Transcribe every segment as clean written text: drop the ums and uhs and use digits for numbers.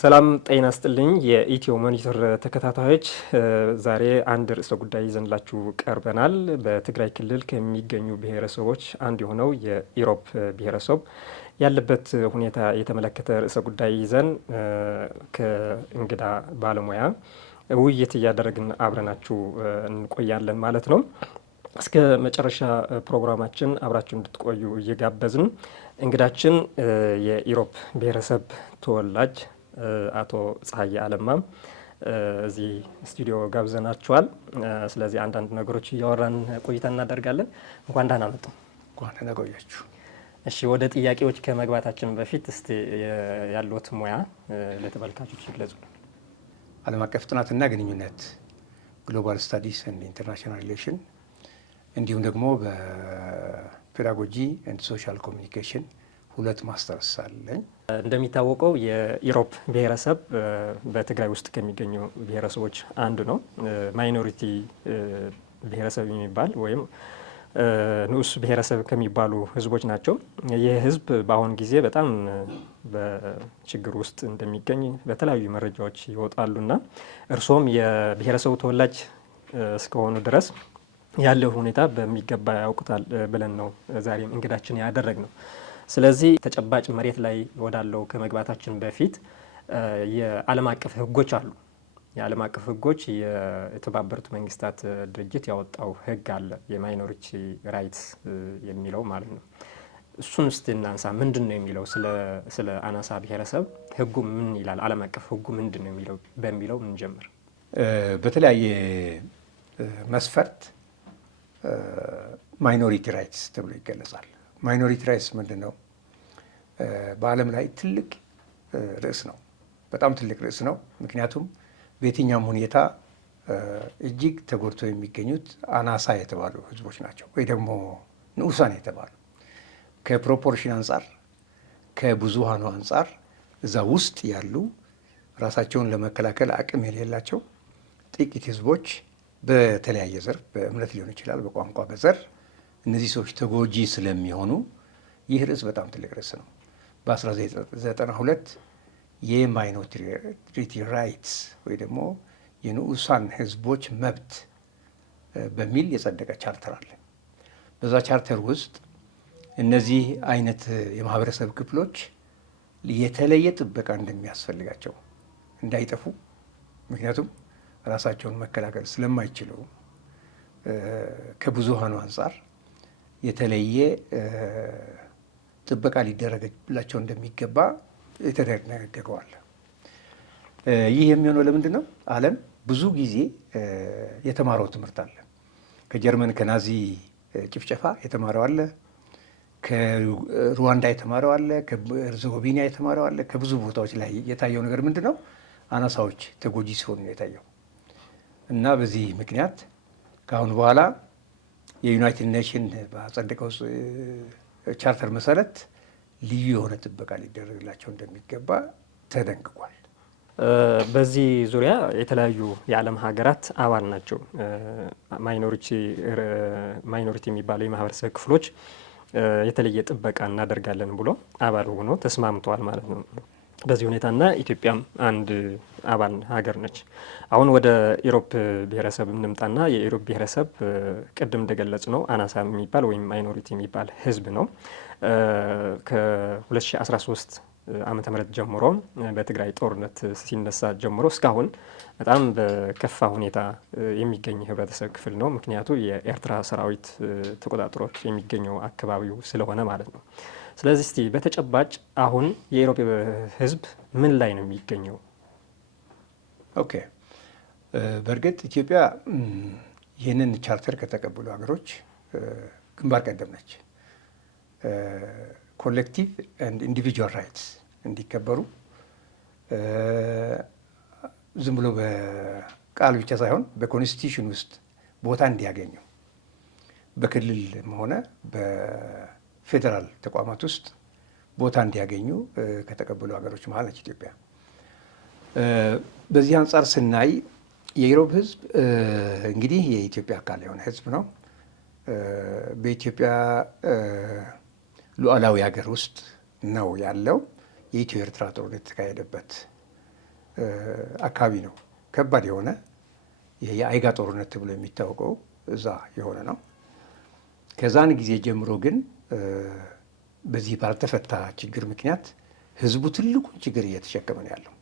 ሰላም ጤና ይስጥልኝ የኢትዮ ሞኒተር ተከታታዮች፣ ዛሬ አንድ ርዕሰ ጉዳይ ይዘንላችሁ ቀርበናል። በትግራይ ክልል ከሚገኙ ብሔረሰቦች አንዱ የሆነው የኢሮብ ብሔረሰብ ያለበት ሁኔታ የተመለከተ ርዕሰ ጉዳይ ይዘን ከእንግዳ ባለሙያ ውይይት እያደረግን አብረናችሁ እንቆያለን ማለት ነው። እስከ መጨረሻ ፕሮግራማችን አብራችሁ እንድትቆዩ እየጋበዝን እንግዳችን የኢሮብ ብሔረሰብ ተወላጅ አቶ ፀሐዬ አለማ እዚህ ስቱዲዮ ጋብዘናችኋል። ስለዚህ አንዳንድ ነገሮች እያወራን ቆይታ እናደርጋለን። እንኳን ደህና መጡ። እንኳን ደህና ቆያችሁ። እሺ፣ ወደ ጥያቄዎች ከመግባታችን በፊት እስቲ ያሉት ሙያ ለተመልካቾች ይግለጹ። ዓለም አቀፍ ጥናትና ግንኙነት ግሎባል ስታዲስ ኤንድ ኢንተርናሽናል ሪሌሽን፣ እንዲሁም ደግሞ በፔዳጎጂ ኤንድ ሶሻል ኮሚኒኬሽን 2 ማስተርስ አለኝ። እንደሚታወቀው የኢሮብ ብሔረሰብ በትግራይ ውስጥ ከሚገኙ ብሔረሰቦች አንዱ ነው። ማይኖሪቲ ብሔረሰብ የሚባል ወይም ንዑስ ብሔረሰብ ከሚባሉ ህዝቦች ናቸው። ይህ ህዝብ በአሁን ጊዜ በጣም በችግር ውስጥ እንደሚገኝ በተለያዩ መረጃዎች ይወጣሉና እርስዎም የብሔረሰቡ ተወላጅ እስከሆኑ ድረስ ያለው ሁኔታ በሚገባ ያውቁታል ብለን ነው ዛሬም እንግዳችን ያደረግ ነው። ስለዚህ ተጨባጭ መሬት ላይ ወዳለው ከመግባታችን በፊት የዓለም አቀፍ ህጎች አሉ። የዓለም አቀፍ ህጎች የተባበሩት መንግስታት ድርጅት ያወጣው ህግ አለ፣ የማይኖሪቲ ራይትስ የሚለው ማለት ነው። እሱን እስቲ እናንሳ። ምንድን ነው የሚለው ስለ አናሳ ብሔረሰብ ህጉ ምን ይላል? ዓለም አቀፍ ህጉ ምንድን ነው የሚለው በሚለው እንጀምር። በተለያየ መስፈርት ማይኖሪቲ ራይትስ ተብሎ ይገለጻል። ማይኖሪቲ ራይትስ ምንድን ነው? በዓለም ላይ ትልቅ ርዕስ ነው። በጣም ትልቅ ርዕስ ነው። ምክንያቱም በየትኛውም ሁኔታ እጅግ ተጎድተው የሚገኙት አናሳ የተባሉ ህዝቦች ናቸው፣ ወይ ደግሞ ንዑሳን የተባሉ ከፕሮፖርሽን አንጻር ከብዙሃኑ አንጻር እዛ ውስጥ ያሉ ራሳቸውን ለመከላከል አቅም የሌላቸው ጥቂት ህዝቦች በተለያየ ዘርፍ፣ በእምነት ሊሆን ይችላል፣ በቋንቋ፣ በዘር እነዚህ ሰዎች ተጎጂ ስለሚሆኑ ይህ ርዕስ በጣም ትልቅ ርዕስ ነው። በ1992 የማይኖሪቲ ራይትስ ወይ ደግሞ የንዑሳን ህዝቦች መብት በሚል የጸደቀ ቻርተር አለ። በዛ ቻርተር ውስጥ እነዚህ አይነት የማህበረሰብ ክፍሎች የተለየ ጥበቃ እንደሚያስፈልጋቸው፣ እንዳይጠፉ፣ ምክንያቱም ራሳቸውን መከላከል ስለማይችሉ ከብዙሃኑ አንጻር የተለየ ጥበቃ ሊደረግላቸው እንደሚገባ የተደነገገዋል። ይህ የሚሆነው ለምንድን ነው? ዓለም ብዙ ጊዜ የተማረው ትምህርት አለ። ከጀርመን ከናዚ ጭፍጨፋ የተማረው አለ፣ ከሩዋንዳ የተማረው አለ፣ ከሄርዘጎቪና የተማረው አለ። ከብዙ ቦታዎች ላይ የታየው ነገር ምንድን ነው? አናሳዎች ተጎጂ ሲሆኑ ነው የታየው እና በዚህ ምክንያት ከአሁን በኋላ የዩናይትድ ኔሽን ባጸደቀው ቻርተር መሰረት ልዩ የሆነ ጥበቃ ሊደረግላቸው እንደሚገባ ተደንግጓል። በዚህ ዙሪያ የተለያዩ የዓለም ሀገራት አባል ናቸው። ማይኖሪቲ የሚባለው የማህበረሰብ ክፍሎች የተለየ ጥበቃ እናደርጋለን ብሎ አባል ሆኖ ተስማምተዋል ማለት ነው። በዚህ ሁኔታና ኢትዮጵያም አንድ አባል ሀገር ነች። አሁን ወደ ኢሮብ ብሔረሰብ እንምጣና የኢሮብ ብሔረሰብ ቅድም እንደገለጽ ነው አናሳ የሚባል ወይም ማይኖሪቲ የሚባል ህዝብ ነው። ከ2013 ዓመተ ምህረት ጀምሮ በትግራይ ጦርነት ሲነሳ ጀምሮ እስካሁን በጣም በከፋ ሁኔታ የሚገኝ ህብረተሰብ ክፍል ነው። ምክንያቱ የኤርትራ ሰራዊት ተቆጣጥሮት የሚገኘው አካባቢው ስለሆነ ማለት ነው። ስለዚህ እስቲ በተጨባጭ አሁን የኢሮብ ህዝብ ምን ላይ ነው የሚገኘው? ኦኬ፣ በእርግጥ ኢትዮጵያ ይህንን ቻርተር ከተቀበሉ ሀገሮች ግንባር ቀደም ነች። ኮሌክቲቭ ኤንድ ኢንዲቪጁዋል ራይትስ እንዲከበሩ ዝም ብሎ በቃል ብቻ ሳይሆን በኮንስቲቱሽን ውስጥ ቦታ እንዲያገኙ በክልልም ሆነ ፌዴራል ተቋማት ውስጥ ቦታ እንዲያገኙ ከተቀበሉ ሀገሮች መሀል ነች ኢትዮጵያ። በዚህ አንጻር ስናይ የኢሮብ ህዝብ እንግዲህ የኢትዮጵያ አካል የሆነ ህዝብ ነው። በኢትዮጵያ ሉዓላዊ ሀገር ውስጥ ነው ያለው። የኢትዮ ኤርትራ ጦርነት የተካሄደበት አካባቢ ነው ከባድ የሆነ የአይጋ ጦርነት ተብሎ የሚታወቀው እዛ የሆነ ነው። ከዛን ጊዜ ጀምሮ ግን በዚህ ባልተፈታ ችግር ምክንያት ህዝቡ ትልቁን ችግር እየተሸከመ ነው ያለው።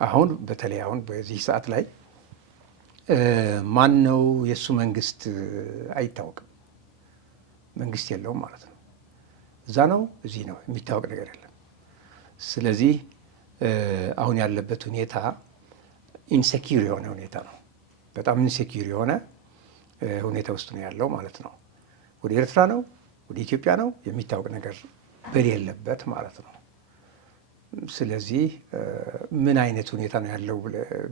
አሁን በተለይ አሁን በዚህ ሰዓት ላይ ማን ነው የእሱ መንግስት አይታወቅም። መንግስት የለውም ማለት ነው። እዛ ነው እዚህ ነው የሚታወቅ ነገር የለም። ስለዚህ አሁን ያለበት ሁኔታ ኢንሴኪር የሆነ ሁኔታ ነው። በጣም ኢንሴኪር የሆነ ሁኔታ ውስጥ ነው ያለው ማለት ነው። ወደ ኤርትራ ነው ወደ ኢትዮጵያ ነው የሚታወቅ ነገር በሌለበት ማለት ነው። ስለዚህ ምን አይነት ሁኔታ ነው ያለው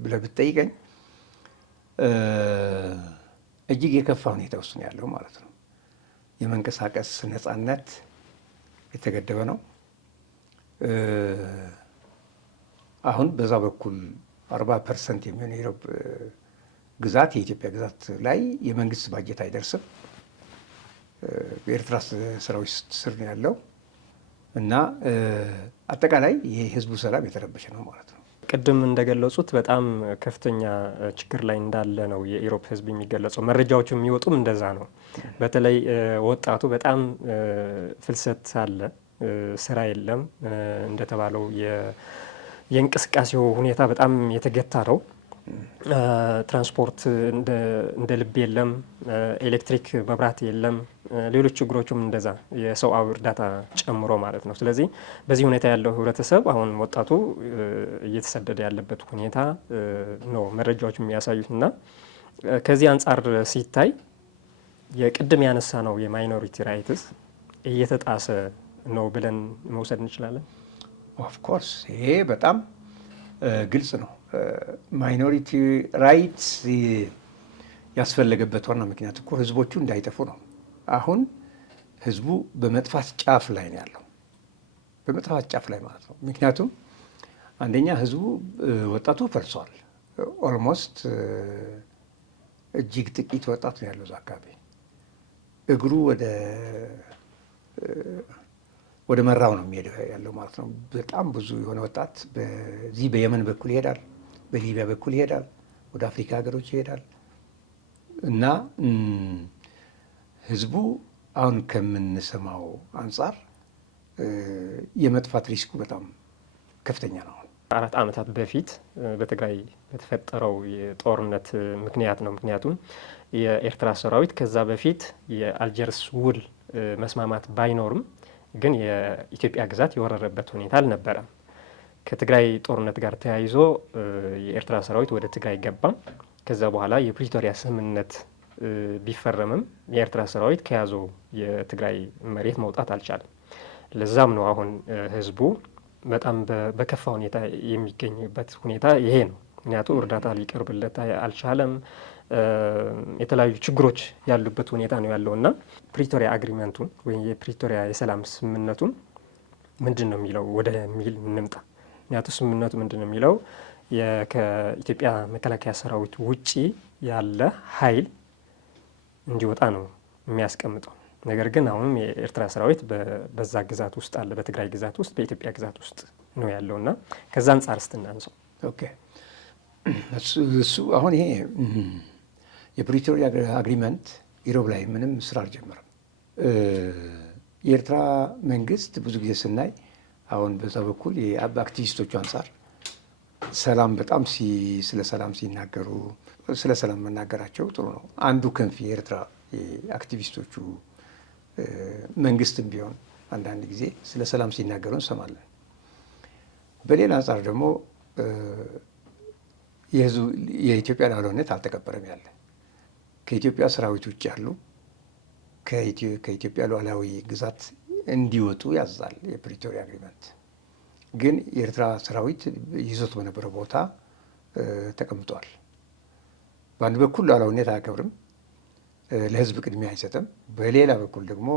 ብለህ ብትጠይቀኝ እጅግ የከፋ ሁኔታ ውስጥ ነው ያለው ማለት ነው። የመንቀሳቀስ ነፃነት የተገደበ ነው። አሁን በዛ በኩል 40% የሚሆን የኢሮብ ግዛት የኢትዮጵያ ግዛት ላይ የመንግስት ባጀት አይደርስም። በኤርትራ ሰራዊት ስር ነው ያለው እና አጠቃላይ የህዝቡ ሰላም የተረበሸ ነው ማለት ነው። ቅድም እንደገለጹት በጣም ከፍተኛ ችግር ላይ እንዳለ ነው የኢሮብ ህዝብ የሚገለጸው። መረጃዎቹ የሚወጡም እንደዛ ነው። በተለይ ወጣቱ በጣም ፍልሰት አለ፣ ስራ የለም። እንደተባለው የእንቅስቃሴው ሁኔታ በጣም የተገታ ነው። ትራንስፖርት እንደ ልብ የለም፣ ኤሌክትሪክ መብራት የለም፣ ሌሎች ችግሮችም እንደዛ የሰብአዊ እርዳታ ጨምሮ ማለት ነው። ስለዚህ በዚህ ሁኔታ ያለው ህብረተሰብ አሁን ወጣቱ እየተሰደደ ያለበት ሁኔታ ነው መረጃዎች የሚያሳዩት እና ከዚህ አንጻር ሲታይ የቅድም ያነሳ ነው የማይኖሪቲ ራይትስ እየተጣሰ ነው ብለን መውሰድ እንችላለን። ኦፍኮርስ ይሄ በጣም ግልጽ ነው። ማይኖሪቲ ራይትስ ያስፈለገበት ዋና ምክንያት እኮ ህዝቦቹ እንዳይጠፉ ነው። አሁን ህዝቡ በመጥፋት ጫፍ ላይ ነው ያለው፣ በመጥፋት ጫፍ ላይ ማለት ነው። ምክንያቱም አንደኛ ህዝቡ ወጣቱ ፈርሷል። ኦልሞስት እጅግ ጥቂት ወጣት ነው ያለው እዛ አካባቢ። እግሩ ወደ መራው ነው የሚሄደው ያለው ማለት ነው። በጣም ብዙ የሆነ ወጣት በዚህ በየመን በኩል ይሄዳል፣ በሊቢያ በኩል ይሄዳል፣ ወደ አፍሪካ ሀገሮች ይሄዳል እና ህዝቡ አሁን ከምንሰማው አንጻር የመጥፋት ሪስኩ በጣም ከፍተኛ ነው። 4 ዓመታት በፊት በትግራይ በተፈጠረው የጦርነት ምክንያት ነው። ምክንያቱም የኤርትራ ሰራዊት ከዛ በፊት የአልጀርስ ውል መስማማት ባይኖርም ግን የኢትዮጵያ ግዛት የወረረበት ሁኔታ አልነበረም። ከትግራይ ጦርነት ጋር ተያይዞ የኤርትራ ሰራዊት ወደ ትግራይ ገባ። ከዛ በኋላ የፕሪቶሪያ ስምምነት ቢፈረምም የኤርትራ ሰራዊት ከያዘው የትግራይ መሬት መውጣት አልቻለም። ለዛም ነው አሁን ህዝቡ በጣም በከፋ ሁኔታ የሚገኝበት ሁኔታ ይሄ ነው። ምክንያቱም እርዳታ ሊቀርብለት አልቻለም። የተለያዩ ችግሮች ያሉበት ሁኔታ ነው ያለው እና ፕሪቶሪያ አግሪመንቱን ወይም የፕሪቶሪያ የሰላም ስምምነቱን ምንድን ነው የሚለው ወደ ሚል እንምጣ። ምክንያቱም ስምምነቱ ምንድን ነው የሚለው ከኢትዮጵያ መከላከያ ሰራዊት ውጪ ያለ ኃይል እንዲወጣ ነው የሚያስቀምጠው። ነገር ግን አሁንም የኤርትራ ሰራዊት በዛ ግዛት ውስጥ አለ፣ በትግራይ ግዛት ውስጥ በኢትዮጵያ ግዛት ውስጥ ነው ያለው እና ከዛ አንጻር ስትናንሰው እሱ አሁን ይሄ የፕሪቶሪያ አግሪመንት ኢሮብ ላይ ምንም ስራ አልጀመረም። የኤርትራ መንግስት ብዙ ጊዜ ስናይ አሁን በዛ በኩል በአክቲቪስቶቹ አንጻር ሰላም በጣም ስለ ሰላም ሲናገሩ ስለ ሰላም መናገራቸው ጥሩ ነው። አንዱ ክንፍ የኤርትራ አክቲቪስቶቹ መንግስትም ቢሆን አንዳንድ ጊዜ ስለ ሰላም ሲናገሩ እንሰማለን። በሌላ አንጻር ደግሞ የኢትዮጵያ ሉዓላዊነት አልተከበረም ያለ ከኢትዮጵያ ሰራዊት ውጭ ያሉ ከኢትዮጵያ ሉዓላዊ ግዛት እንዲወጡ ያዛል የፕሪቶሪያ አግሪመንት። ግን የኤርትራ ሰራዊት ይዞት በነበረው ቦታ ተቀምጧል። በአንድ በኩል ሉዓላዊነት አያከብርም፣ ለህዝብ ቅድሚያ አይሰጥም። በሌላ በኩል ደግሞ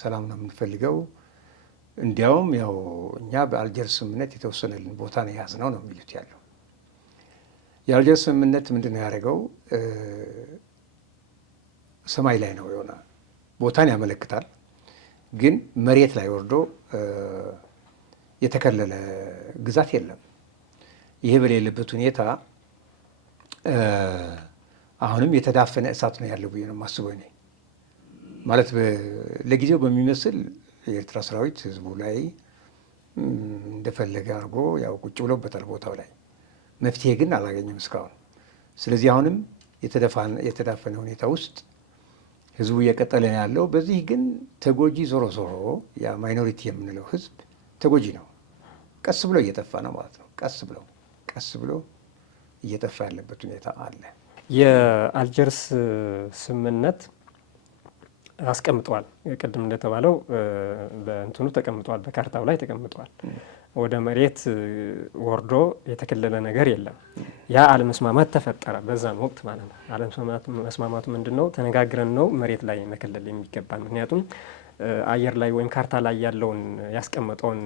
ሰላም ነው የምንፈልገው፣ እንዲያውም ያው እኛ በአልጀርስ ስምምነት የተወሰነልን ቦታ ነው የያዝነው ነው የሚሉት ያለው። የአልጀርስ ስምምነት ምንድን ነው ያደረገው? ሰማይ ላይ ነው የሆነ ቦታን ያመለክታል፣ ግን መሬት ላይ ወርዶ የተከለለ ግዛት የለም። ይሄ በሌለበት ሁኔታ አሁንም የተዳፈነ እሳት ነው ያለው ብዬ ነው የማስበው እኔ። ማለት ለጊዜው በሚመስል የኤርትራ ሰራዊት ህዝቡ ላይ እንደፈለገ አድርጎ ያው ቁጭ ብሎበታል ቦታው ላይ። መፍትሄ ግን አላገኘም እስካሁን። ስለዚህ አሁንም የተዳፈነ ሁኔታ ውስጥ ህዝቡ እየቀጠለ ነው ያለው። በዚህ ግን ተጎጂ ዞሮ ዞሮ ያ ማይኖሪቲ የምንለው ህዝብ ተጎጂ ነው። ቀስ ብሎ እየጠፋ ነው ማለት ነው። ቀስ ብሎ እየጠፋ ያለበት ሁኔታ አለ። የአልጀርስ ስምምነት አስቀምጠዋል። ቅድም እንደተባለው በእንትኑ ተቀምጧል፣ በካርታው ላይ ተቀምጧል። ወደ መሬት ወርዶ የተከለለ ነገር የለም። ያ አለመስማማት ተፈጠረ በዛን ወቅት ማለት ነው። አለመስማማቱ ምንድን ነው? ተነጋግረን ነው መሬት ላይ መከለል የሚገባን። ምክንያቱም አየር ላይ ወይም ካርታ ላይ ያለውን ያስቀመጠውን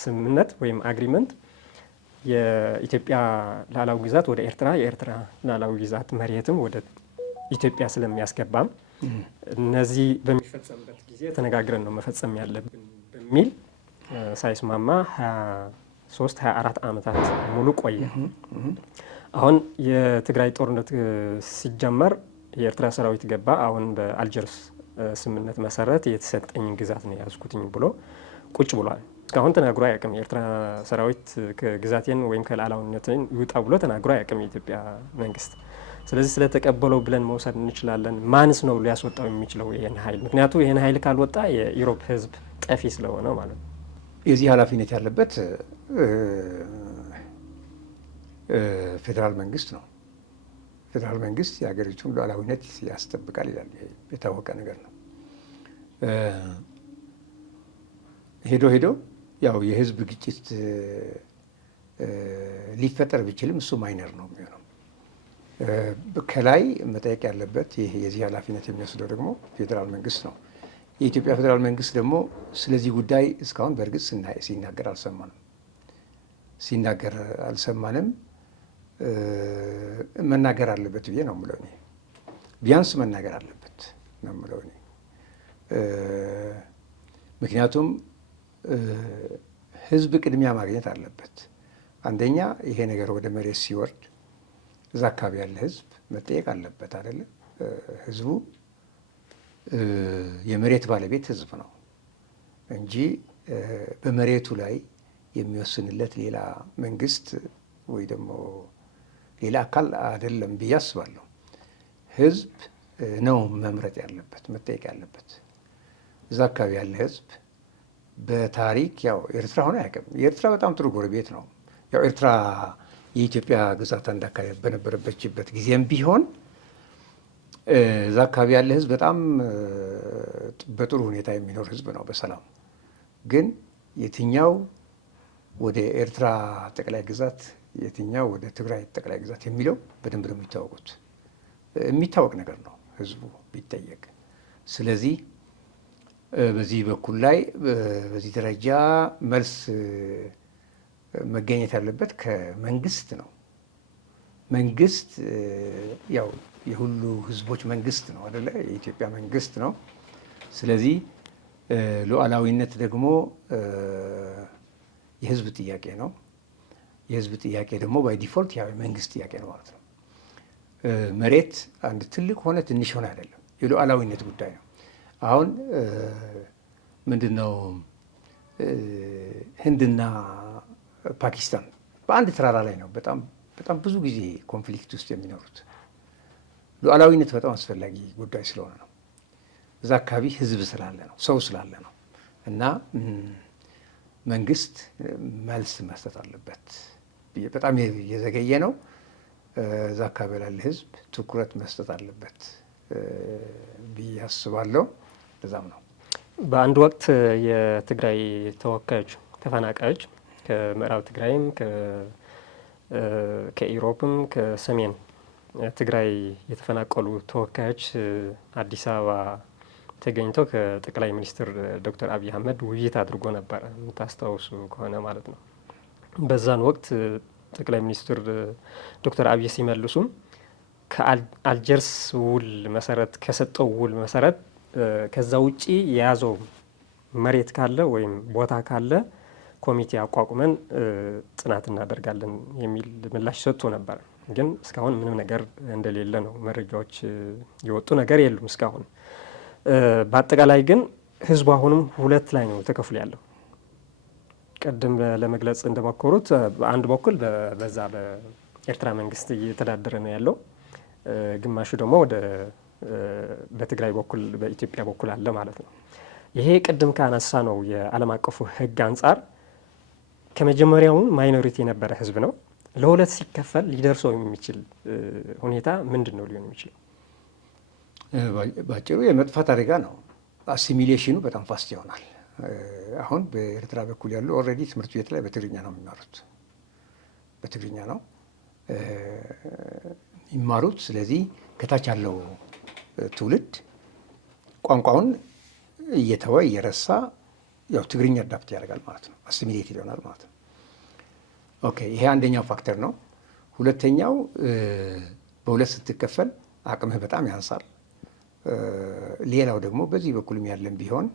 ስምምነት ወይም አግሪመንት የኢትዮጵያ ሉዓላዊ ግዛት ወደ ኤርትራ፣ የኤርትራ ሉዓላዊ ግዛት መሬትም ወደ ኢትዮጵያ ስለሚያስገባም እነዚህ በሚፈጸምበት ጊዜ ተነጋግረን ነው መፈጸም ያለብን በሚል ሳይስማማ 23-24 ዓመታት ሙሉ ቆየ። አሁን የትግራይ ጦርነት ሲጀመር የኤርትራ ሰራዊት ገባ። አሁን በአልጀርስ ስምምነት መሰረት የተሰጠኝን ግዛት ነው ያዝኩትኝ ብሎ ቁጭ ብሏል። እስካሁን ተናግሮ አያውቅም። የኤርትራ ሰራዊት ከግዛቴን ወይም ከሉዓላዊነትን ይውጣ ብሎ ተናግሮ አያውቅም የኢትዮጵያ መንግስት። ስለዚህ ስለተቀበለው ብለን መውሰድ እንችላለን። ማንስ ነው ሊያስወጣው የሚችለው ይህን ኃይል? ምክንያቱ ይህን ኃይል ካልወጣ የኢሮፕ ህዝብ ጠፊ ስለሆነ ማለት ነው። የዚህ ኃላፊነት ያለበት ፌዴራል መንግስት ነው። ፌዴራል መንግስት የሀገሪቱን ሉዓላዊነት ያስጠብቃል ይላል። የታወቀ ነገር ነው። ሄዶ ያው የህዝብ ግጭት ሊፈጠር ቢችልም እሱ ማይነር ነው የሚሆነው። ከላይ መጠየቅ ያለበት ይህ የዚህ ኃላፊነት የሚወስደው ደግሞ ፌዴራል መንግስት ነው። የኢትዮጵያ ፌዴራል መንግስት ደግሞ ስለዚህ ጉዳይ እስካሁን በእርግጥ ሲናገር አልሰማንም። መናገር አለበት ብዬ ነው የምለው እኔ። ቢያንስ መናገር አለበት ነው የምለው እኔ። ምክንያቱም ህዝብ ቅድሚያ ማግኘት አለበት። አንደኛ ይሄ ነገር ወደ መሬት ሲወርድ እዛ አካባቢ ያለ ህዝብ መጠየቅ አለበት አይደለም። ህዝቡ የመሬት ባለቤት ህዝብ ነው እንጂ በመሬቱ ላይ የሚወስንለት ሌላ መንግስት ወይ ደግሞ ሌላ አካል አይደለም ብዬ አስባለሁ። ህዝብ ነው መምረጥ ያለበት፣ መጠየቅ ያለበት። እዛ አካባቢ ያለ ህዝብ በታሪክ ያው ኤርትራ ሆነ አያውቅም። የኤርትራ በጣም ጥሩ ጎረቤት ነው። ያው ኤርትራ የኢትዮጵያ ግዛት አንድ አካባቢ በነበረበችበት ጊዜም ቢሆን እዛ አካባቢ ያለ ህዝብ በጣም በጥሩ ሁኔታ የሚኖር ህዝብ ነው በሰላም። ግን የትኛው ወደ ኤርትራ ጠቅላይ ግዛት፣ የትኛው ወደ ትግራይ ጠቅላይ ግዛት የሚለው በደንብ ነው የሚታወቁት። የሚታወቅ ነገር ነው ህዝቡ ቢጠየቅ። ስለዚህ በዚህ በኩል ላይ በዚህ ደረጃ መልስ መገኘት ያለበት ከመንግስት ነው። መንግስት ያው የሁሉ ህዝቦች መንግስት ነው አይደለ? የኢትዮጵያ መንግስት ነው። ስለዚህ ሉዓላዊነት ደግሞ የህዝብ ጥያቄ ነው። የህዝብ ጥያቄ ደግሞ ባይ ዲፎልት ያው የመንግስት ጥያቄ ነው ማለት ነው። መሬት አንድ ትልቅ ሆነ ትንሽ ሆነ አይደለም፣ የሉዓላዊነት ጉዳይ ነው። አሁን ምንድን ነው ህንድና ፓኪስታን በአንድ ተራራ ላይ ነው በጣም ብዙ ጊዜ ኮንፍሊክት ውስጥ የሚኖሩት። ሉዓላዊነት በጣም አስፈላጊ ጉዳይ ስለሆነ ነው። እዛ አካባቢ ህዝብ ስላለ ነው፣ ሰው ስላለ ነው። እና መንግስት መልስ መስጠት አለበት። በጣም የዘገየ ነው። እዛ አካባቢ ላለ ህዝብ ትኩረት መስጠት አለበት ብዬ አስባለሁ። ለዛም ነው በአንድ ወቅት የትግራይ ተወካዮች ተፈናቃዮች ከምዕራብ ትግራይም ከኢሮፕም ከሰሜን ትግራይ የተፈናቀሉ ተወካዮች አዲስ አበባ ተገኝተው ከጠቅላይ ሚኒስትር ዶክተር አብይ አህመድ ውይይት አድርጎ ነበረ፣ የምታስታውሱ ከሆነ ማለት ነው። በዛን ወቅት ጠቅላይ ሚኒስትር ዶክተር አብይ ሲመልሱም ከአልጀርስ ውል መሰረት ከሰጠው ውል መሰረት ከዛ ውጪ የያዘው መሬት ካለ ወይም ቦታ ካለ ኮሚቴ አቋቁመን ጥናት እናደርጋለን የሚል ምላሽ ሰጥቶ ነበር። ግን እስካሁን ምንም ነገር እንደሌለ ነው መረጃዎች የወጡ ነገር የሉም እስካሁን። በአጠቃላይ ግን ህዝቡ አሁንም ሁለት ላይ ነው ተከፍሎ ያለው። ቅድም ለመግለጽ እንደሞከሩት በአንድ በኩል በዛ በኤርትራ መንግስት እየተዳደረ ነው ያለው፣ ግማሹ ደግሞ ወደ በትግራይ በኩል በኢትዮጵያ በኩል አለ ማለት ነው። ይሄ ቅድም ካነሳ ነው የዓለም አቀፉ ህግ አንጻር ከመጀመሪያውን ማይኖሪቲ የነበረ ህዝብ ነው። ለሁለት ሲከፈል ሊደርሰው የሚችል ሁኔታ ምንድን ነው ሊሆን የሚችለው? ባጭሩ የመጥፋት አደጋ ነው። አሲሚሌሽኑ በጣም ፋስት ይሆናል። አሁን በኤርትራ በኩል ያሉ ኦልሬዲ ትምህርት ቤት ላይ በትግርኛ ነው የሚማሩት፣ በትግርኛ ነው የሚማሩት። ስለዚህ ከታች ያለው ትውልድ ቋንቋውን እየተወ እየረሳ ያው ትግርኛ አዳፕት ያደርጋል ማለት ነው። አሲሚሌት ይሆናል ማለት ነው። ኦኬ፣ ይሄ አንደኛው ፋክተር ነው። ሁለተኛው በሁለት ስትከፈል አቅምህ በጣም ያንሳል። ሌላው ደግሞ በዚህ በኩልም ያለን ቢሆን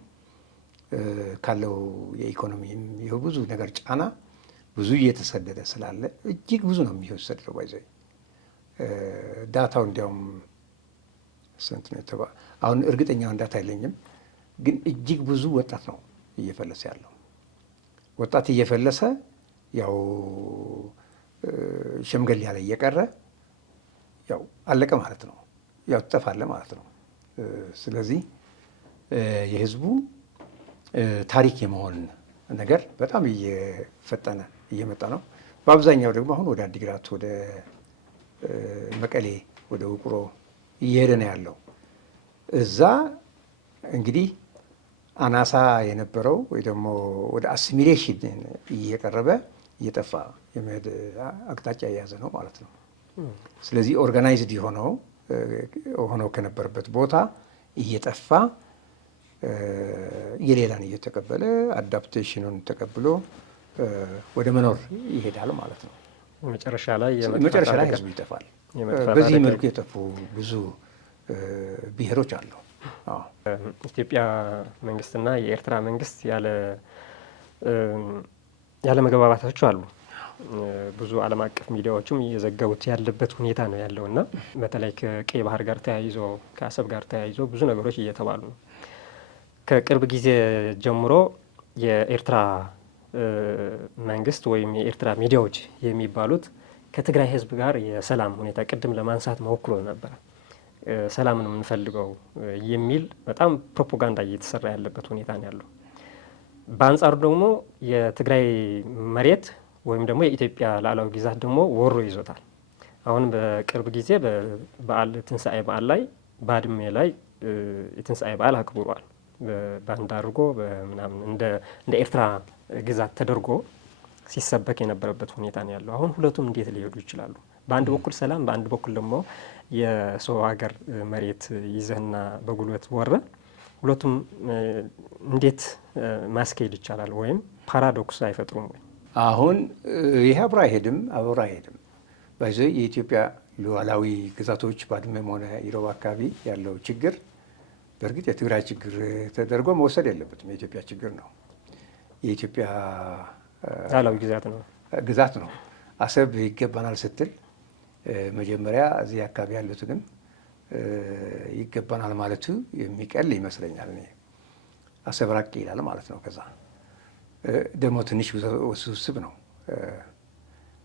ካለው የኢኮኖሚም ይኸው ብዙ ነገር ጫና ብዙ እየተሰደደ ስላለ እጅግ ብዙ ነው የሚወሰደው። ባይዘ ዳታው እንዲያውም ስንት ነው አሁን እርግጠኛውን ዳታ የለኝም፣ ግን እጅግ ብዙ ወጣት ነው እየፈለሰ ያለው። ወጣት እየፈለሰ ያው ሸምገል ያለ እየቀረ ያው አለቀ ማለት ነው። ያው ትጠፋለ ማለት ነው። ስለዚህ የህዝቡ ታሪክ የመሆን ነገር በጣም እየፈጠነ እየመጣ ነው። በአብዛኛው ደግሞ አሁን ወደ አዲግራት፣ ወደ መቀሌ፣ ወደ ውቅሮ እየሄደ ነው ያለው። እዛ እንግዲህ አናሳ የነበረው ወይ ደግሞ ወደ አሲሚሌሽን እየቀረበ እየጠፋ የመሄድ አቅጣጫ የያዘ ነው ማለት ነው። ስለዚህ ኦርጋናይዝድ ሆነው ከነበረበት ቦታ እየጠፋ የሌላን እየተቀበለ አዳፕቴሽኑን ተቀብሎ ወደ መኖር ይሄዳል ማለት ነው። መጨረሻ ላይ ህዝቡ ይጠፋል። በዚህ መልኩ የጠፉ ብዙ ብሔሮች አሉ። ኢትዮጵያ መንግስትና የኤርትራ መንግስት ያለ መግባባቶች አሉ። ብዙ ዓለም አቀፍ ሚዲያዎችም እየዘገቡት ያለበት ሁኔታ ነው ያለው እና በተለይ ከቀይ ባህር ጋር ተያይዞ ከአሰብ ጋር ተያይዞ ብዙ ነገሮች እየተባሉ ነው። ከቅርብ ጊዜ ጀምሮ የኤርትራ መንግስት ወይም የኤርትራ ሚዲያዎች የሚባሉት ከትግራይ ህዝብ ጋር የሰላም ሁኔታ ቅድም ለማንሳት ሞክሮ ነበረ። ሰላም ነው የምንፈልገው የሚል በጣም ፕሮፓጋንዳ እየተሰራ ያለበት ሁኔታ ነው ያለው። በአንጻሩ ደግሞ የትግራይ መሬት ወይም ደግሞ የኢትዮጵያ ሉዓላዊ ግዛት ደግሞ ወሮ ይዞታል። አሁን በቅርብ ጊዜ በበዓል ትንሣኤ በዓል ላይ ባድሜ ላይ የትንሣኤ በዓል አክብሯል። ባንድ አድርጎ ምናምን እንደ ኤርትራ ግዛት ተደርጎ ሲሰበክ የነበረበት ሁኔታ ነው ያለው። አሁን ሁለቱም እንዴት ሊሄዱ ይችላሉ? በአንድ በኩል ሰላም፣ በአንድ በኩል ደግሞ የሰው ሀገር መሬት ይዘህና በጉልበት ወረ፣ ሁለቱም እንዴት ማስኬድ ይቻላል? ወይም ፓራዶክስ አይፈጥሩም ወይ? አሁን ይህ አብሮ አይሄድም። በዚ የኢትዮጵያ ሉዓላዊ ግዛቶች ባድመም ሆነ ኢሮብ አካባቢ ያለው ችግር በእርግጥ የትግራይ ችግር ተደርጎ መወሰድ የለበትም። የኢትዮጵያ ችግር ነው። የኢትዮጵያ ሉዓላዊ ግዛት ነው። አሰብ ይገባናል ስትል መጀመሪያ እዚህ አካባቢ ያሉትንም ይገባናል ማለቱ የሚቀል ይመስለኛል። እኔ አሰብ ራቅ ይላል ማለት ነው። ከዛ ደግሞ ትንሽ ውስብስብ ነው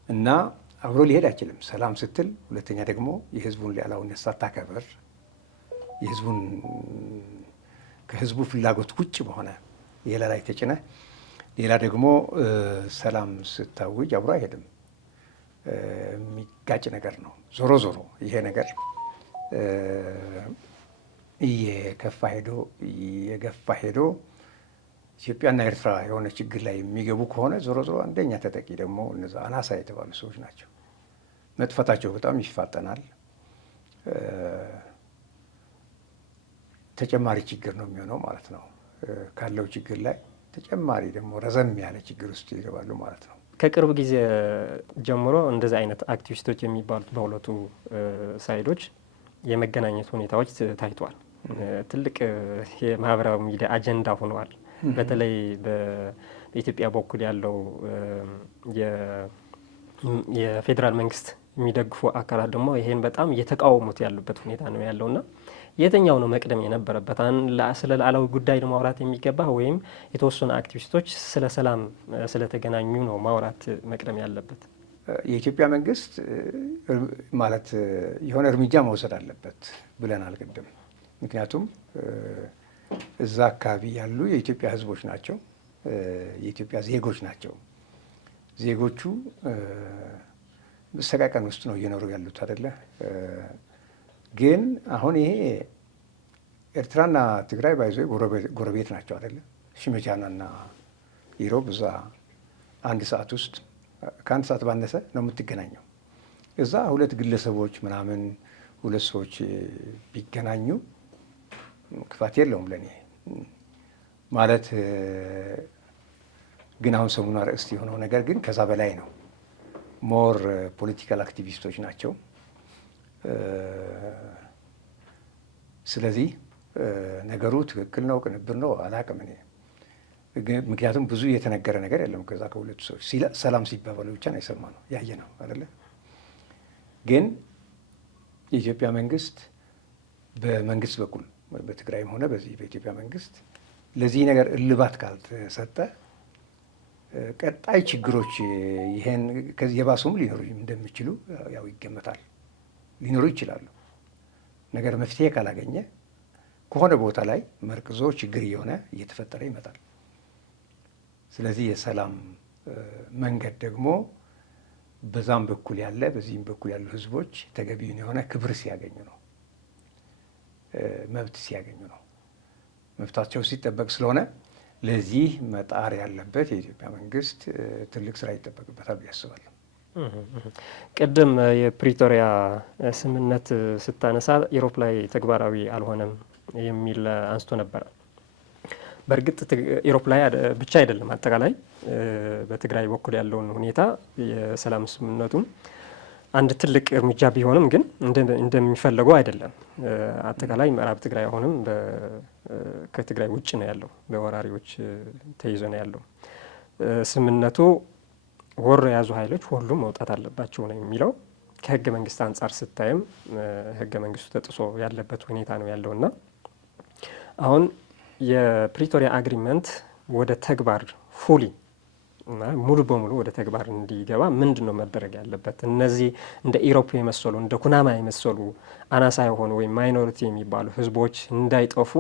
እና አብሮ ሊሄድ አይችልም። ሰላም ስትል፣ ሁለተኛ ደግሞ የህዝቡን ሉዓላዊነት ሳታከብር ከህዝቡ ፍላጎት ውጭ በሆነ ሌላ ላይ ተጭነህ ሌላ ደግሞ ሰላም ስታውጅ አብሮ አይሄድም። የሚጋጭ ነገር ነው። ዞሮ ይሄ ነገር እየገፋ ሄዶ ኢትዮጵያና ኤርትራ የሆነ ችግር ላይ የሚገቡ ከሆነ ዞሮ አንደኛ ተጠቂ ደግሞ እነዛ አናሳ የተባሉ ሰዎች ናቸው። መጥፋታቸው በጣም ይፋጠናል። ተጨማሪ ችግር ነው የሚሆነው ማለት ነው። ካለው ችግር ላይ ተጨማሪ ደግሞ ረዘም ያለ ችግር ውስጥ ይገባሉ ማለት ነው። ከቅርብ ጊዜ ጀምሮ እንደዚህ አይነት አክቲቪስቶች የሚባሉት በሁለቱ ሳይዶች የመገናኘት ሁኔታዎች ታይቷል። ትልቅ የማህበራዊ ሚዲያ አጀንዳ ሆነዋል። በተለይ በኢትዮጵያ በኩል ያለው የፌዴራል መንግስት የሚደግፉ አካላት ደግሞ ይሄን በጣም እየተቃወሙት ያሉበት ሁኔታ ነው ያለውና የትኛው ነው መቅደም የነበረበት? ስለ ሉዓላዊ ጉዳይ ነው ማውራት የሚገባ ወይም የተወሰኑ አክቲቪስቶች ስለ ሰላም ስለተገናኙ ነው ማውራት መቅደም ያለበት? የኢትዮጵያ መንግስት ማለት የሆነ እርምጃ መውሰድ አለበት ብለናል ቅድም። ምክንያቱም እዛ አካባቢ ያሉ የኢትዮጵያ ህዝቦች ናቸው፣ የኢትዮጵያ ዜጎች ናቸው። ዜጎቹ ሰቃቀን ውስጥ ነው እየኖሩ ያሉት አይደለ? ግን አሁን ይሄ ኤርትራና ትግራይ ባይዞ ጎረቤት ናቸው አይደለ? ሽመቻናና ኢሮብ እዛ አንድ ሰዓት ውስጥ ከአንድ ሰዓት ባነሰ ነው የምትገናኘው። እዛ ሁለት ግለሰቦች ምናምን ሁለት ሰዎች ቢገናኙ ክፋት የለውም ለእኔ ማለት። ግን አሁን ሰሞኑን አርዕስት የሆነው ነገር ግን ከዛ በላይ ነው። ሞር ፖለቲካል አክቲቪስቶች ናቸው። ስለዚህ ነገሩ ትክክል ነው ቅንብር ነው አላቅም እኔ። ምክንያቱም ብዙ የተነገረ ነገር የለም። ከዛ ከሁለቱ ሰዎች ሰላም ሲባባሉ ብቻ ነው የሰማነው ያየነው አይደለ? ግን የኢትዮጵያ መንግስት በመንግስት በኩል በትግራይም ሆነ በዚህ በኢትዮጵያ መንግስት ለዚህ ነገር እልባት ካልተሰጠ ቀጣይ ችግሮች ይሄን ከዚህ የባሱም ሊኖሩ እንደሚችሉ ያው ይገመታል። ሊኖሩ ይችላሉ። ነገር መፍትሄ ካላገኘ ከሆነ ቦታ ላይ መርክዞ ችግር እየሆነ እየተፈጠረ ይመጣል። ስለዚህ የሰላም መንገድ ደግሞ በዛም በኩል ያለ በዚህም በኩል ያሉ ህዝቦች ተገቢውን የሆነ ክብር ሲያገኙ ነው፣ መብት ሲያገኙ ነው። መብታቸው ሲጠበቅ ስለሆነ ለዚህ መጣር ያለበት የኢትዮጵያ መንግስት ትልቅ ስራ ይጠበቅበታል ብዬ አስባለሁ። ቅድም የፕሪቶሪያ ስምምነት ስታነሳ ኢሮፕ ላይ ተግባራዊ አልሆነም የሚል አንስቶ ነበረ። በእርግጥ ኢሮፕ ላይ ብቻ አይደለም፣ አጠቃላይ በትግራይ በኩል ያለውን ሁኔታ የሰላም ስምምነቱም አንድ ትልቅ እርምጃ ቢሆንም ግን እንደሚፈለገው አይደለም። አጠቃላይ ምዕራብ ትግራይ አሁንም ከትግራይ ውጭ ነው ያለው፣ በወራሪዎች ተይዞ ነው ያለው። ስምምነቱ ወሮ የያዙ ኃይሎች ሁሉም መውጣት አለባቸው ነው የሚለው። ከህገ መንግስት አንጻር ስታይም ህገ መንግስቱ ተጥሶ ያለበት ሁኔታ ነው ያለውና አሁን የፕሪቶሪያ አግሪመንት ወደ ተግባር ፉሊ ሙሉ በሙሉ ወደ ተግባር እንዲገባ ምንድን ነው መደረግ ያለበት? እነዚህ እንደ ኢሮፕ የመሰሉ እንደ ኩናማ የመሰሉ አናሳ የሆኑ ወይም ማይኖሪቲ የሚባሉ ህዝቦች እንዳይጠፉ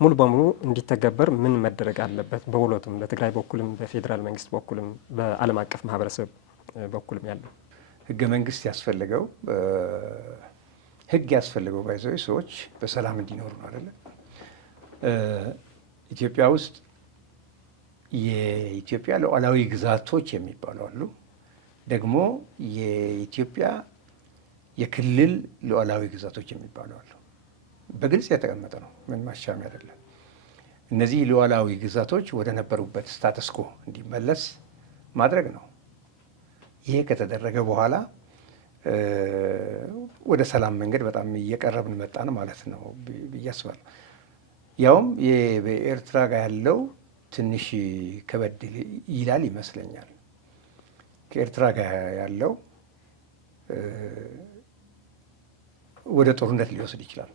ሙሉ በሙሉ እንዲተገበር ምን መደረግ አለበት? በሁለቱም በትግራይ በኩልም በፌዴራል መንግስት በኩልም በዓለም አቀፍ ማህበረሰብ በኩልም ያለው ህገ መንግስት ያስፈልገው ህግ ያስፈልገው ባይዘው ሰዎች በሰላም እንዲኖሩ ነው አይደለ? ኢትዮጵያ ውስጥ የኢትዮጵያ ሉዓላዊ ግዛቶች የሚባሉ አሉ። ደግሞ የኢትዮጵያ የክልል ሉዓላዊ ግዛቶች የሚባሉ አሉ። በግልጽ የተቀመጠ ነው፣ ምን ማሻሚ አይደለም። እነዚህ ሉዓላዊ ግዛቶች ወደ ነበሩበት ስታተስኮ እንዲመለስ ማድረግ ነው። ይሄ ከተደረገ በኋላ ወደ ሰላም መንገድ በጣም እየቀረብን መጣን ማለት ነው ብዬ አስባለሁ። ያውም በኤርትራ ጋር ያለው ትንሽ ከበድ ይላል ይመስለኛል። ከኤርትራ ጋር ያለው ወደ ጦርነት ሊወስድ ይችላል፣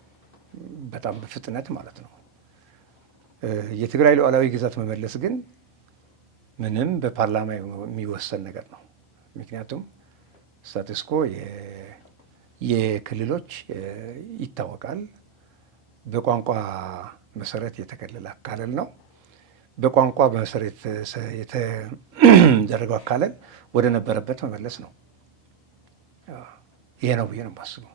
በጣም በፍጥነት ማለት ነው። የትግራይ ሉዓላዊ ግዛት መመለስ ግን ምንም በፓርላማ የሚወሰን ነገር ነው። ምክንያቱም ስታትስኮ የክልሎች ይታወቃል። በቋንቋ መሰረት የተከለለ አካለል ነው። በቋንቋ መሰረት የተደረገው አካለል ወደ ነበረበት መመለስ ነው። ይሄ ነው ብዬ ነው የማስበው።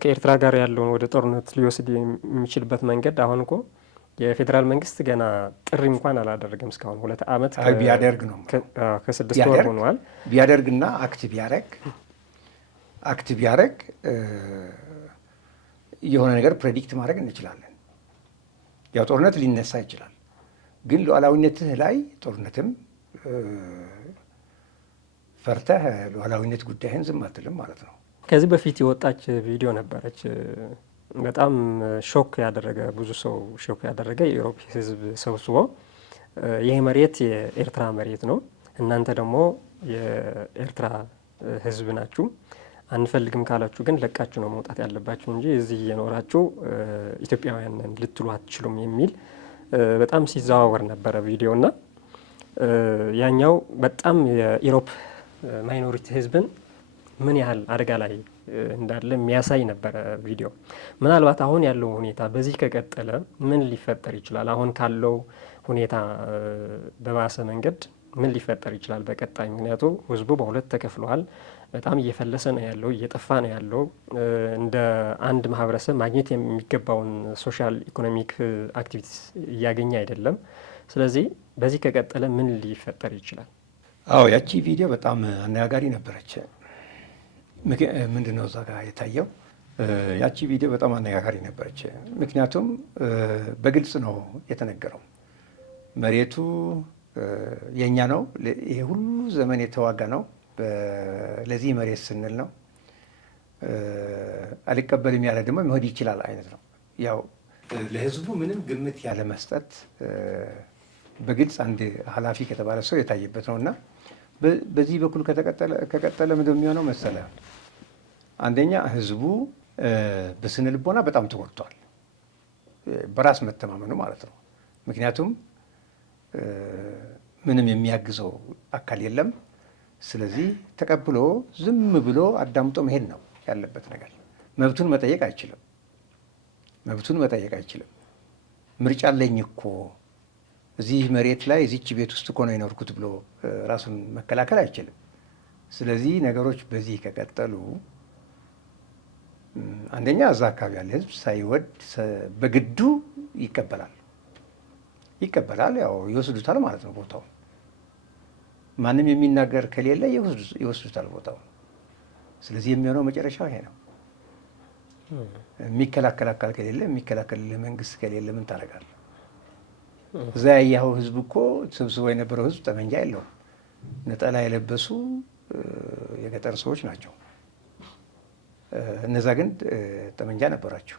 ከኤርትራ ጋር ያለውን ወደ ጦርነት ሊወስድ የሚችልበት መንገድ አሁን እኮ የፌዴራል መንግስት ገና ጥሪ እንኳን አላደረገም እስካሁን 2 ዓመት ቢያደርግ ነው ከ6 ወር ሆኗል። ቢያደርግና አክት ቢያደርግ የሆነ ነገር ፕሬዲክት ማድረግ እንችላለን። ያው ጦርነት ሊነሳ ይችላል፣ ግን ሉዓላዊነትህ ላይ ጦርነትም ፈርተህ ሉዓላዊነት ጉዳይህን ዝም አትልም ማለት ነው። ከዚህ በፊት የወጣች ቪዲዮ ነበረች በጣም ሾክ ያደረገ ብዙ ሰው ሾክ ያደረገ የኢሮፕ ህዝብ ሰብስቦ ይህ መሬት የኤርትራ መሬት ነው፣ እናንተ ደግሞ የኤርትራ ህዝብ ናችሁ፣ አንፈልግም ካላችሁ ግን ለቃችሁ ነው መውጣት ያለባችሁ እንጂ እዚህ እየኖራችሁ ኢትዮጵያውያንን ልትሉ አትችሉም የሚል በጣም ሲዘዋወር ነበረ ቪዲዮ እና ያኛው በጣም የኢሮፕ ማይኖሪቲ ህዝብን ምን ያህል አደጋ ላይ እንዳለ የሚያሳይ ነበረ ቪዲዮ። ምናልባት አሁን ያለው ሁኔታ በዚህ ከቀጠለ ምን ሊፈጠር ይችላል? አሁን ካለው ሁኔታ በባሰ መንገድ ምን ሊፈጠር ይችላል በቀጣይ? ምክንያቱ ህዝቡ በሁለት ተከፍሏል። በጣም እየፈለሰ ነው ያለው፣ እየጠፋ ነው ያለው። እንደ አንድ ማህበረሰብ ማግኘት የሚገባውን ሶሻል ኢኮኖሚክ አክቲቪቲስ እያገኘ አይደለም። ስለዚህ በዚህ ከቀጠለ ምን ሊፈጠር ይችላል? አዎ ያቺ ቪዲዮ በጣም አነጋጋሪ ነበረች። ምንድን ነው እዛ ጋር የታየው? ያቺ ቪዲዮ በጣም አነጋጋሪ ነበረች። ምክንያቱም በግልጽ ነው የተነገረው። መሬቱ የእኛ ነው፣ ይሄ ሁሉ ዘመን የተዋጋ ነው፣ ለዚህ መሬት ስንል ነው፣ አልቀበልም ያለ ደግሞ መሄድ ይችላል አይነት ነው። ያው ለህዝቡ ምንም ግምት ያለ መስጠት በግልጽ አንድ ኃላፊ ከተባለ ሰው የታየበት ነው እና በዚህ በኩል ከቀጠለ ምንድን የሚሆነው መሰለ? አንደኛ ህዝቡ በስነ ልቦና በጣም ተጎድቷል፣ በራስ መተማመኑ ማለት ነው። ምክንያቱም ምንም የሚያግዘው አካል የለም። ስለዚህ ተቀብሎ ዝም ብሎ አዳምጦ መሄድ ነው ያለበት ነገር። መብቱን መጠየቅ አይችልም። ምርጫ አለኝ እኮ እዚህ መሬት ላይ እዚች ቤት ውስጥ እኮ ነው የኖርኩት ብሎ ራሱን መከላከል አይችልም። ስለዚህ ነገሮች በዚህ ከቀጠሉ አንደኛ እዛ አካባቢ ያለ ህዝብ ሳይወድ በግዱ ይቀበላል። ያው ይወስዱታል ማለት ነው ቦታው። ማንም የሚናገር ከሌለ ይወስዱታል ቦታው። ስለዚህ የሚሆነው መጨረሻው ይሄ ነው። የሚከላከል አካል ከሌለ፣ የሚከላከል መንግስት ከሌለ ምን ታደርጋለህ? እዛ ያየኸው ህዝብ እኮ ተሰብስቦ የነበረው ህዝብ ጠመንጃ የለውም። ነጠላ የለበሱ የገጠር ሰዎች ናቸው። እነዛ ግን ጠመንጃ ነበራቸው።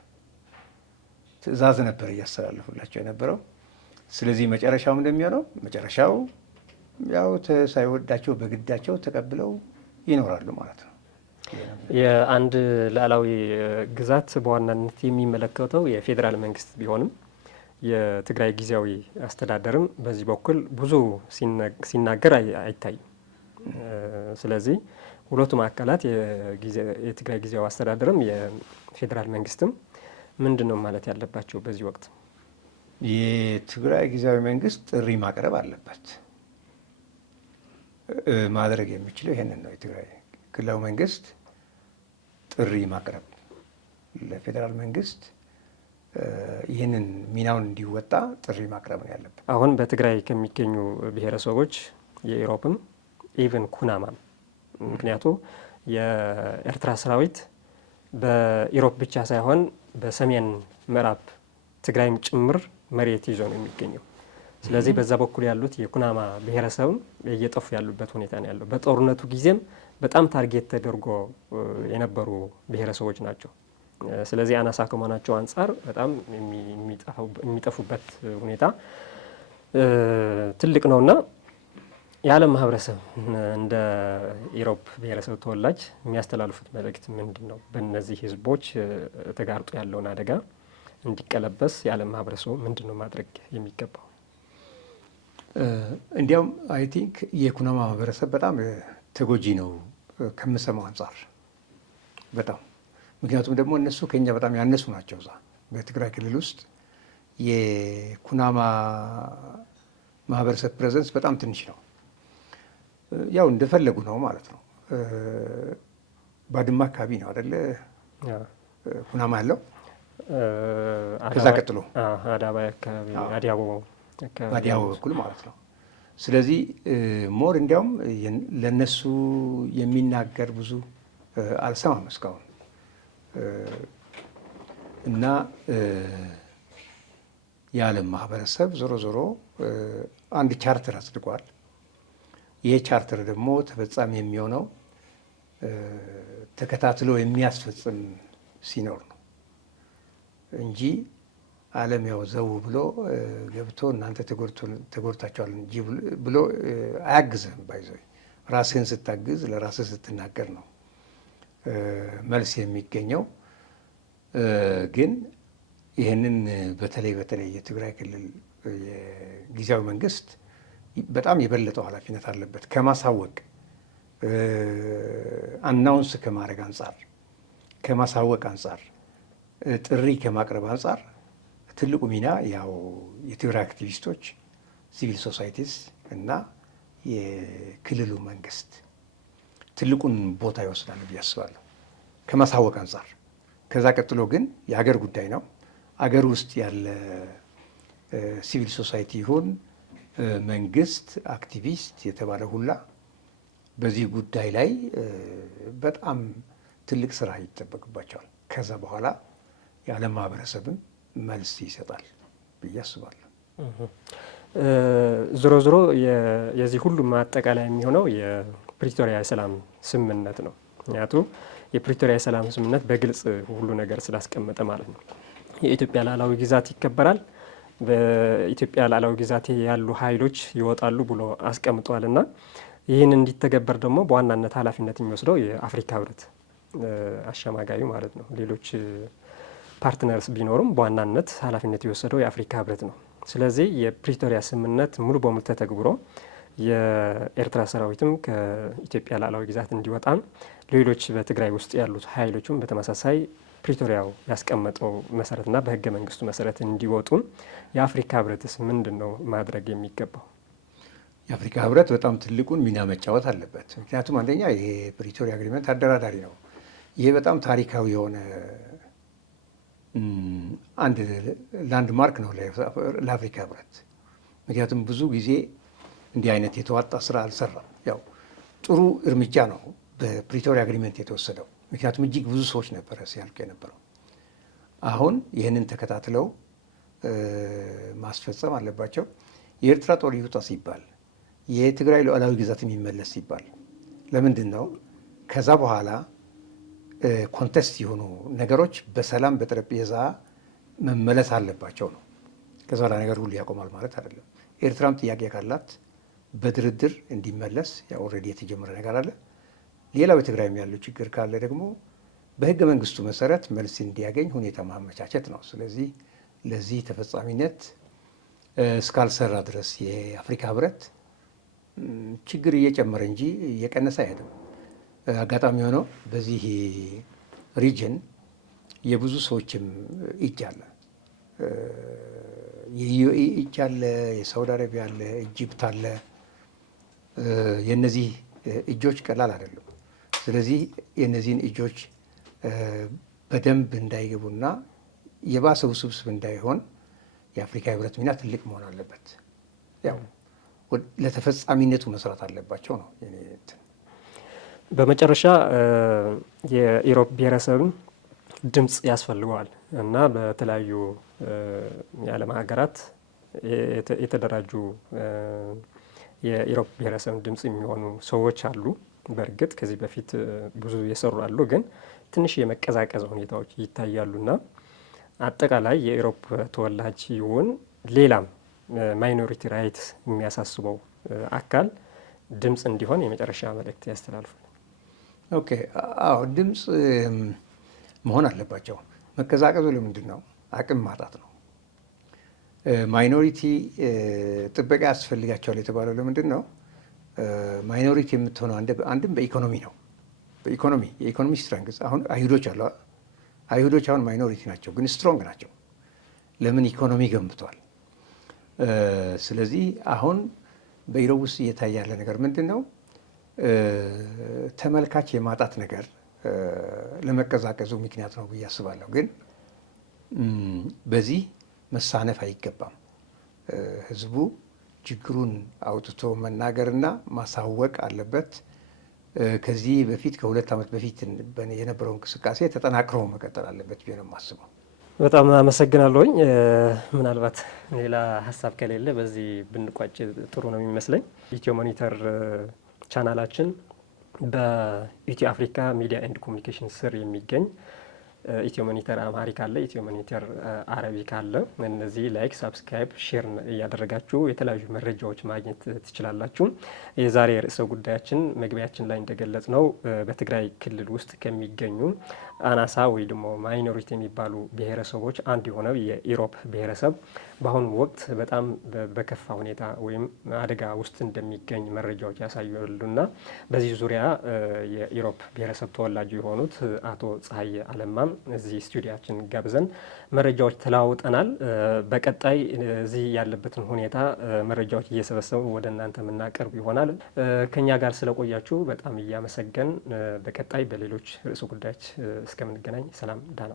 ትዕዛዝ ነበር እያስተላለፉላቸው የነበረው። ስለዚህ መጨረሻው እንደሚሆነው መጨረሻው ያው ሳይወዳቸው በግዳቸው ተቀብለው ይኖራሉ ማለት ነው። የአንድ ሉዓላዊ ግዛት በዋናነት የሚመለከተው የፌዴራል መንግስት ቢሆንም የትግራይ ጊዜያዊ አስተዳደርም በዚህ በኩል ብዙ ሲናገር አይታይም። ስለዚህ ሁለቱም አካላት የትግራይ ጊዜያዊ አስተዳደርም የፌዴራል መንግስትም ምንድን ነው ማለት ያለባቸው በዚህ ወቅት? የትግራይ ጊዜያዊ መንግስት ጥሪ ማቅረብ አለበት። ማድረግ የሚችለው ይሄንን ነው። የትግራይ ክልላዊ መንግስት ጥሪ ማቅረብ ለፌዴራል መንግስት ይህንን ሚናውን እንዲወጣ ጥሪ ማቅረብ ነው ያለበት። አሁን በትግራይ ከሚገኙ ብሔረሰቦች የኢሮፕም ኢቨን ኩናማም ምክንያቱ የኤርትራ ሰራዊት በኢሮፕ ብቻ ሳይሆን በሰሜን ምዕራብ ትግራይም ጭምር መሬት ይዞ ነው የሚገኘው። ስለዚህ በዛ በኩል ያሉት የኩናማ ብሔረሰብም እየጠፉ ያሉበት ሁኔታ ነው ያለው። በጦርነቱ ጊዜም በጣም ታርጌት ተደርጎ የነበሩ ብሔረሰቦች ናቸው። ስለዚህ አናሳ ከመሆናቸው አንጻር በጣም የሚጠፉበት ሁኔታ ትልቅ ነውና የዓለም ማህበረሰብ እንደ ኢሮፕ ብሔረሰብ ተወላጅ የሚያስተላልፉት መልእክት ምንድን ነው? በእነዚህ ህዝቦች ተጋርጦ ያለውን አደጋ እንዲቀለበስ የዓለም ማህበረሰቡ ምንድን ነው ማድረግ የሚገባው? እንዲያውም አይ ቲንክ የኩናማ ማህበረሰብ በጣም ተጎጂ ነው ከምሰማው አንጻር በጣም። ምክንያቱም ደግሞ እነሱ ከኛ በጣም ያነሱ ናቸው። እዛ በትግራይ ክልል ውስጥ የኩናማ ማህበረሰብ ፕሬዘንስ በጣም ትንሽ ነው። ያው እንደፈለጉ ነው ማለት ነው። ባድማ አካባቢ ነው አይደለ ኩናማ ያለው። ከዛ ቀጥሎ አዲያቦ በኩል ማለት ነው። ስለዚህ ሞር እንዲያውም ለነሱ የሚናገር ብዙ አልሰማም እስካሁን እና የዓለም ማህበረሰብ ዞሮ ዞሮ አንድ ቻርተር አጽድቋል። ይሄ ቻርተር ደግሞ ተፈጻሚ የሚሆነው ተከታትሎ የሚያስፈጽም ሲኖር ነው። እንጂ ዓለም ያው ዘው ብሎ ገብቶ እናንተ ተጎድታችኋል እንጂ ብሎ አያግዝህም። ባይዘው ራስህን ስታግዝ ለራስህ ስትናገር ነው መልስ የሚገኘው። ግን ይህንን በተለይ የትግራይ ክልል የጊዜያዊ መንግስት በጣም የበለጠው ኃላፊነት አለበት ከማሳወቅ አናውንስ ከማድረግ አንጻር፣ ከማሳወቅ አንጻር፣ ጥሪ ከማቅረብ አንጻር ትልቁ ሚና ያው የትግራይ አክቲቪስቶች፣ ሲቪል ሶሳይቲስ እና የክልሉ መንግስት ትልቁን ቦታ ይወስዳሉ ብዬ አስባለሁ ከማሳወቅ አንጻር። ከዛ ቀጥሎ ግን የሀገር ጉዳይ ነው። አገር ውስጥ ያለ ሲቪል ሶሳይቲ ይሁን መንግስት፣ አክቲቪስት የተባለ ሁላ በዚህ ጉዳይ ላይ በጣም ትልቅ ስራ ይጠበቅባቸዋል። ከዛ በኋላ የዓለም ማህበረሰብም መልስ ይሰጣል ብዬ አስባለሁ። ዞሮ ዞሮ የዚህ ሁሉ ማጠቃላይ የሚሆነው የፕሪቶሪያ የሰላም ስምምነት ነው። ምክንያቱም የፕሪቶሪያ የሰላም ስምምነት በግልጽ ሁሉ ነገር ስላስቀመጠ ማለት ነው። የኢትዮጵያ ሉዓላዊ ግዛት ይከበራል፣ በኢትዮጵያ ሉዓላዊ ግዛት ያሉ ኃይሎች ይወጣሉ ብሎ አስቀምጧል እና ይህን እንዲተገበር ደግሞ በዋናነት ኃላፊነት የሚወስደው የአፍሪካ ህብረት አሸማጋዩ ማለት ነው። ሌሎች ፓርትነርስ ቢኖሩም በዋናነት ኃላፊነት የወሰደው የአፍሪካ ህብረት ነው። ስለዚህ የፕሪቶሪያ ስምምነት ሙሉ በሙሉ ተተግብሮ የኤርትራ ሰራዊትም ከኢትዮጵያ ሉዓላዊ ግዛት እንዲወጣም፣ ሌሎች በትግራይ ውስጥ ያሉት ኃይሎችም በተመሳሳይ ፕሪቶሪያው ያስቀመጠው መሰረትና በህገ መንግስቱ መሰረት እንዲወጡ የአፍሪካ ህብረትስ ምንድን ነው ማድረግ የሚገባው? የአፍሪካ ህብረት በጣም ትልቁን ሚና መጫወት አለበት። ምክንያቱም አንደኛ ይሄ ፕሪቶሪያ አግሪመንት አደራዳሪ ነው። ይሄ በጣም ታሪካዊ የሆነ አንድ ላንድ ማርክ ነው ለአፍሪካ ህብረት። ምክንያቱም ብዙ ጊዜ እንዲህ አይነት የተዋጣ ስራ አልሰራም። ያው ጥሩ እርምጃ ነው በፕሪቶሪያ አግሪመንት የተወሰደው። ምክንያቱም እጅግ ብዙ ሰዎች ነበረ ሲያልቁ የነበረው። አሁን ይህንን ተከታትለው ማስፈጸም አለባቸው። የኤርትራ ጦር ይውጣ ሲባል፣ የትግራይ ሉዓላዊ ግዛት የሚመለስ ሲባል ለምንድን ነው? ከዛ በኋላ ኮንቴስት የሆኑ ነገሮች በሰላም በጠረጴዛ መመለስ አለባቸው ነው። ከዛ በኋላ ነገር ሁሉ ያቆማል ማለት አይደለም። ኤርትራም ጥያቄ ካላት በድርድር እንዲመለስ ኦልሬዲ የተጀመረ ነገር አለ። ሌላው በትግራይም ያለው ችግር ካለ ደግሞ በህገ መንግስቱ መሰረት መልስ እንዲያገኝ ሁኔታ ማመቻቸት ነው። ስለዚህ ለዚህ ተፈጻሚነት እስካልሰራ ድረስ የአፍሪካ ህብረት ችግር እየጨመረ እንጂ እየቀነሰ አይሄድም። አጋጣሚ ሆነው በዚህ ሪጅን የብዙ ሰዎችም እጅ አለ። የዩኤኢ እጅ አለ፣ የሳውዲ አረቢያ አለ፣ ኢጅፕት አለ። የነዚህ እጆች ቀላል አይደሉም። ስለዚህ የነዚህን እጆች በደንብ እንዳይገቡና የባሰ ውስብስብ እንዳይሆን የአፍሪካ ህብረት ሚና ትልቅ መሆን አለበት። ያው ለተፈጻሚነቱ መስራት አለባቸው ነው። በመጨረሻ የኢሮብ ብሔረሰብን ድምፅ ያስፈልገዋል እና በተለያዩ የዓለም ሀገራት የተደራጁ የኢሮብ ብሔረሰብን ድምፅ የሚሆኑ ሰዎች አሉ። በእርግጥ ከዚህ በፊት ብዙ የሰሩ አሉ፣ ግን ትንሽ የመቀዛቀዝ ሁኔታዎች ይታያሉና አጠቃላይ የኢሮብ ተወላጅ ይሁን ሌላም ማይኖሪቲ ራይትስ የሚያሳስበው አካል ድምፅ እንዲሆን የመጨረሻ መልእክት ያስተላልፉ። ኦኬ፣ አዎ ድምፅ መሆን አለባቸው። መቀዛቀዙ ለምንድን ነው? አቅም ማጣት ነው። ማይኖሪቲ ጥበቃ ያስፈልጋቸዋል የተባለው ለምንድን ነው? ማይኖሪቲ የምትሆነው አንድም በኢኮኖሚ ነው። በኢኮኖሚ የኢኮኖሚ ስትረንግዝ አሁን አይሁዶች አሉ። አይሁዶች አሁን ማይኖሪቲ ናቸው፣ ግን ስትሮንግ ናቸው። ለምን? ኢኮኖሚ ገንብቷል። ስለዚህ አሁን በኢሮብ ውስጥ እየታየ ያለ ነገር ምንድን ነው? ተመልካች የማጣት ነገር ለመቀዛቀዙ ምክንያት ነው ብዬ አስባለሁ። ግን በዚህ መሳነፍ አይገባም። ህዝቡ ችግሩን አውጥቶ መናገርና ማሳወቅ አለበት። ከዚህ በፊት ከ2 ዓመት በፊት የነበረው እንቅስቃሴ ተጠናክሮ መቀጠል አለበት ብዬ ነው የማስበው። በጣም አመሰግናለሁኝ። ምናልባት ሌላ ሀሳብ ከሌለ በዚህ ብንቋጭ ጥሩ ነው የሚመስለኝ። ኢትዮ ሞኒተር ቻናላችን በኢትዮ አፍሪካ ሚዲያ ኤንድ ኮሚኒኬሽን ስር የሚገኝ ኢትዮ ሞኒተር አማሪክ አለ፣ ኢትዮ ሞኒተር አረቢክ አለ። እነዚህ ላይክ፣ ሳብስክራይብ፣ ሼር እያደረጋችሁ የተለያዩ መረጃዎች ማግኘት ትችላላችሁ። የዛሬ ርዕሰ ጉዳያችን መግቢያችን ላይ እንደገለጽ ነው በትግራይ ክልል ውስጥ ከሚገኙ አናሳ ወይ ደግሞ ማይኖሪቲ የሚባሉ ብሔረሰቦች አንዱ የሆነው የኢሮብ ብሔረሰብ በአሁኑ ወቅት በጣም በከፋ ሁኔታ ወይም አደጋ ውስጥ እንደሚገኝ መረጃዎች ያሳያሉና በዚህ ዙሪያ የኢሮብ ብሔረሰብ ተወላጅ የሆኑት አቶ ፀሐይ አለማም እዚህ ስቱዲያችን ጋብዘን መረጃዎች ተለዋውጠናል። በቀጣይ እዚህ ያለበትን ሁኔታ መረጃዎች እየሰበሰቡ ወደ እናንተ የምናቀርብ ይሆናል። ከኛ ጋር ስለቆያችሁ በጣም እያመሰገን በቀጣይ በሌሎች ርዕሰ ጉዳዮች እስከምንገናኝ ሰላም፣ ደህና